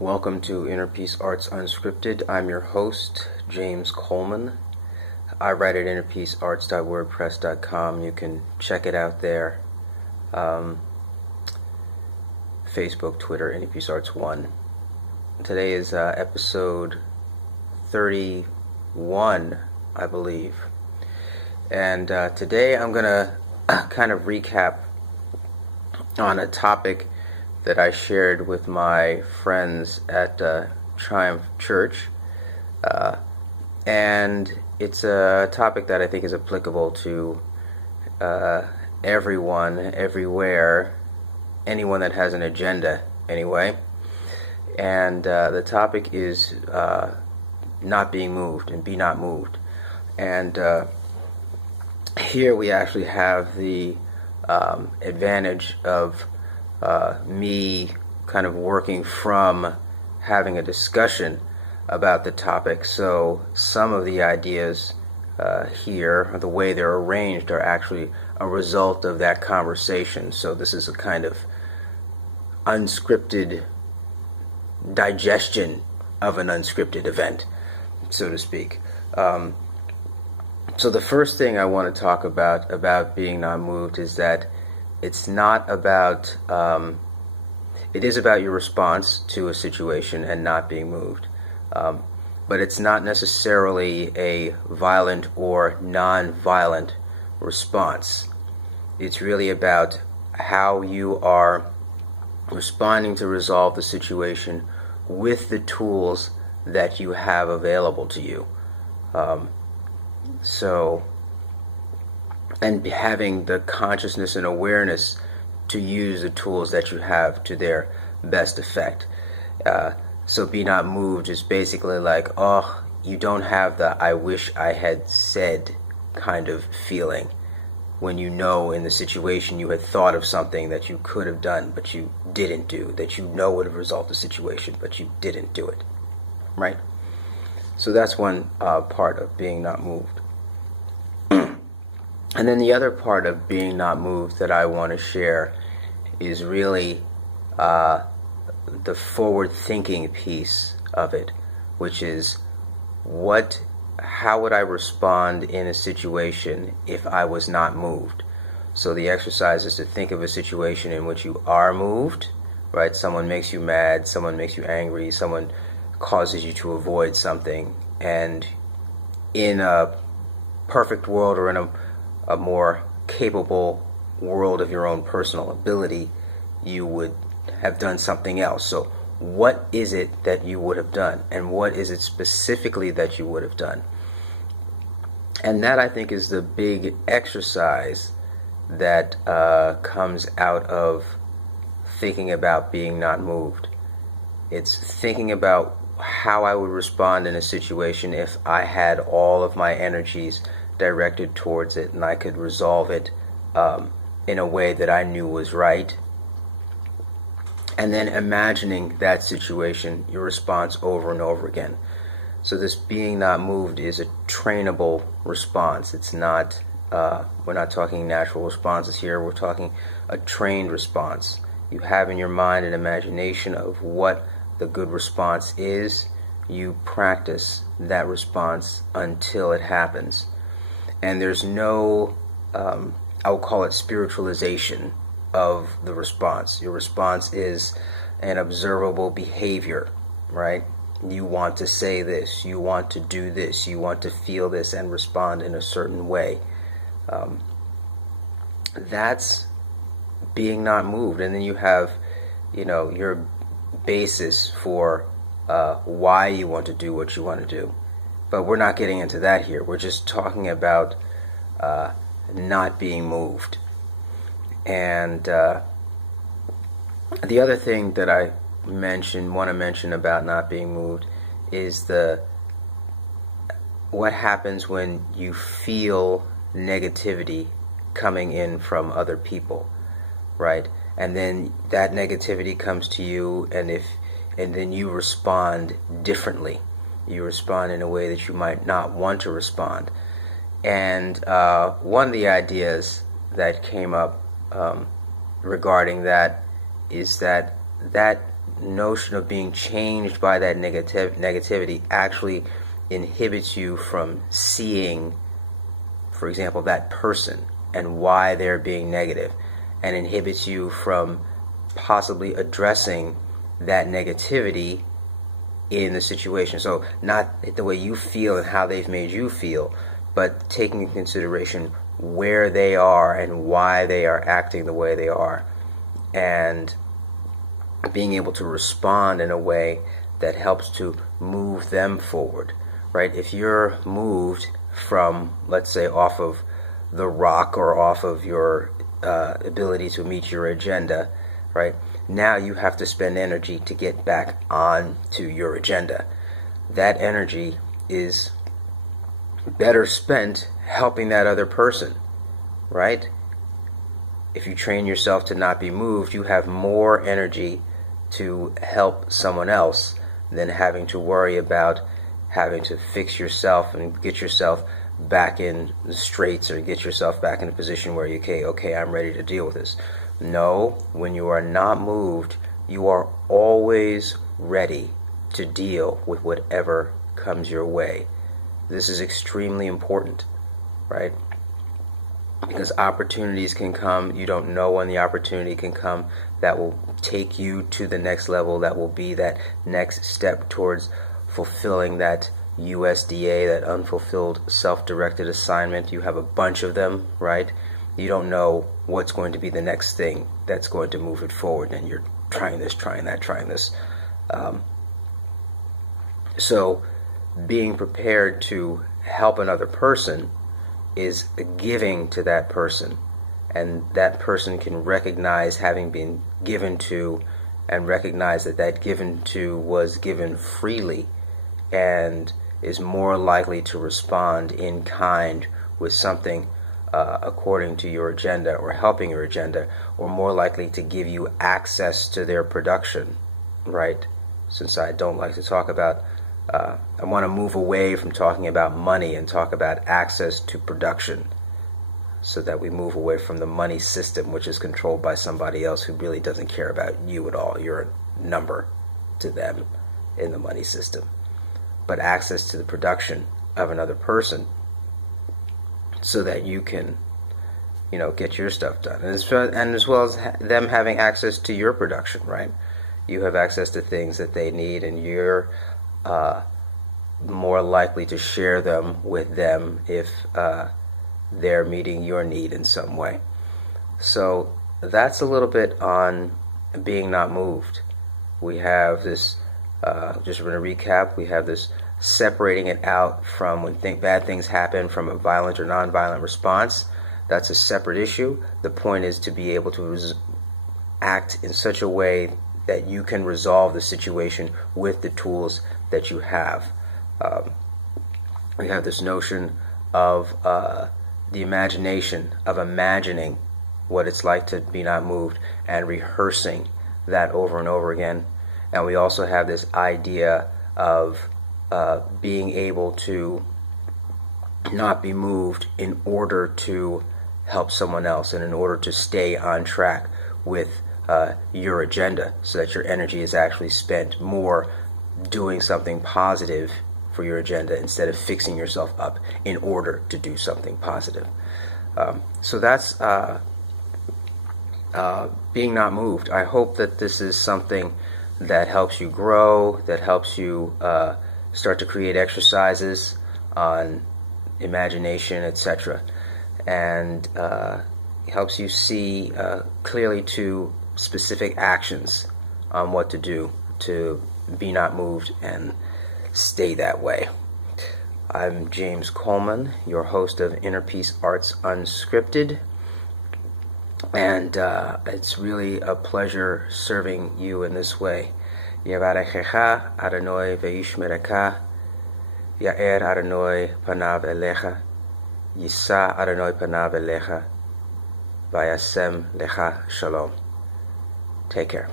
Welcome to Inner Peace Arts Unscripted. I'm your host, James Coleman. I write at innerpeacearts.wordpress.com. You can check it out there. Facebook, Twitter, Inner Peace Arts 1. Today is episode 31, I believe. And today I'm going to kind of recap on a topic that I shared with my friends at Triumph Church. And it's a topic that I think is applicable to everyone, everywhere, anyone that has an agenda, anyway. And the topic is not being moved and be not moved. And here we actually have the advantage of me kind of working from having a discussion about the topic. So some of the ideas here, the way they're arranged, are actually a result of that conversation. So this is a kind of unscripted digestion of an unscripted event, so to speak. So the first thing I want to talk about being not moved is that it's not about, it is about your response to a situation and not being moved. But it's not necessarily a violent or non-violent response. It's really about how you are responding to resolve the situation with the tools that you have available to you. And having the consciousness and awareness to use the tools that you have to their best effect. So be not moved is basically like, oh, you don't have the I wish I had said kind of feeling when you know in the situation you had thought of something that you could have done but you didn't do, that you know would have resolved the situation but you didn't do it, right? So that's one part of being not moved. And then the other part of being not moved that I want to share is really the forward-thinking piece of it, which is how would I respond in a situation if I was not moved? So the exercise is to think of a situation in which you are moved, right? Someone makes you mad, someone makes you angry, someone causes you to avoid something, and in a perfect world or in a more capable world of your own personal ability, you would have done something else. So what is it that you would have done, and what is it specifically that you would have done? And that, I think, is the big exercise that comes out of thinking about being not moved. It's thinking about how I would respond in a situation if I had all of my energies directed towards it and I could resolve it in a way that I knew was right. And then imagining that situation, your response over and over again. So this being not moved is a trainable response. It's not, we're not talking natural responses here, we're talking a trained response. You have in your mind an imagination of what the good response is. You practice that response until it happens. And there's no, I will call it spiritualization of the response. Your response is an observable behavior, right? You want to say this, you want to do this, you want to feel this and respond in a certain way. That's being not moved. And then you have, your basis for why you want to do what you want to do. But we're not getting into that here. We're just talking about not being moved. And the other thing that I want to mention about not being moved is what happens when you feel negativity coming in from other people, right? And then that negativity comes to you, and then you respond differently. You respond in a way that you might not want to respond. And one of the ideas that came up regarding that is that notion of being changed by that negativity actually inhibits you from seeing, for example, that person and why they're being negative, and inhibits you from possibly addressing that negativity in the situation. So not the way you feel and how they've made you feel, but taking into consideration where they are and why they are acting the way they are, and being able to respond in a way that helps to move them forward, right? If you're moved from, let's say, off of the rock or off of your ability to meet your agenda, right? Now you have to spend energy to get back on to your agenda. That energy is better spent helping that other person, right? If you train yourself to not be moved, you have more energy to help someone else than having to worry about having to fix yourself and get yourself back in the straights, or get yourself back in a position where you okay, I'm ready to deal with this. No, when you are not moved, you are always ready to deal with whatever comes your way. This is extremely important, right? Because opportunities can come. You don't know when the opportunity can come that will take you to the next level, that will be that next step towards fulfilling that USDA, that unfulfilled self-directed assignment. You have a bunch of them, right? You don't know what's going to be the next thing that's going to move it forward, and you're trying this, trying that, trying this. So being prepared to help another person is giving to that person, and that person can recognize having been given to, and recognize that that given to was given freely, and is more likely to respond in kind with something according to your agenda or helping your agenda, or more likely to give you access to their production, right? Since I don't like to talk about, I want to move away from talking about money and talk about access to production, so that we move away from the money system, which is controlled by somebody else who really doesn't care about you at all. You're a number to them in the money system. But access to the production of another person, so that you can, get your stuff done, and as well as them having access to your production, right? You have access to things that they need, and you're more likely to share them with them if they're meeting your need in some way. So that's a little bit on being not moved. We have this, just going to recap, we have this separating it out from when bad things happen from a violent or nonviolent response. That's a separate issue. The point is to be able to act in such a way that you can resolve the situation with the tools that you have. We have this notion of the imagination, of imagining what it's like to be not moved and rehearsing that over and over again. And we also have this idea of being able to not be moved in order to help someone else, and in order to stay on track with your agenda, so that your energy is actually spent more doing something positive for your agenda instead of fixing yourself up in order to do something positive. So that's being not moved. I hope that this is something that helps you grow, that helps you start to create exercises on imagination, etc., and helps you see clearly to specific actions on what to do to be not moved and stay that way. I'm James Coleman, your host of Inner Peace Arts Unscripted, and it's really a pleasure serving you in this way. Yevarechecha Adonai ve'yishmerecha, Ya'er Adonai panav elecha, Yisa Adonai panav elecha, Vayasem lecha shalom. Take care.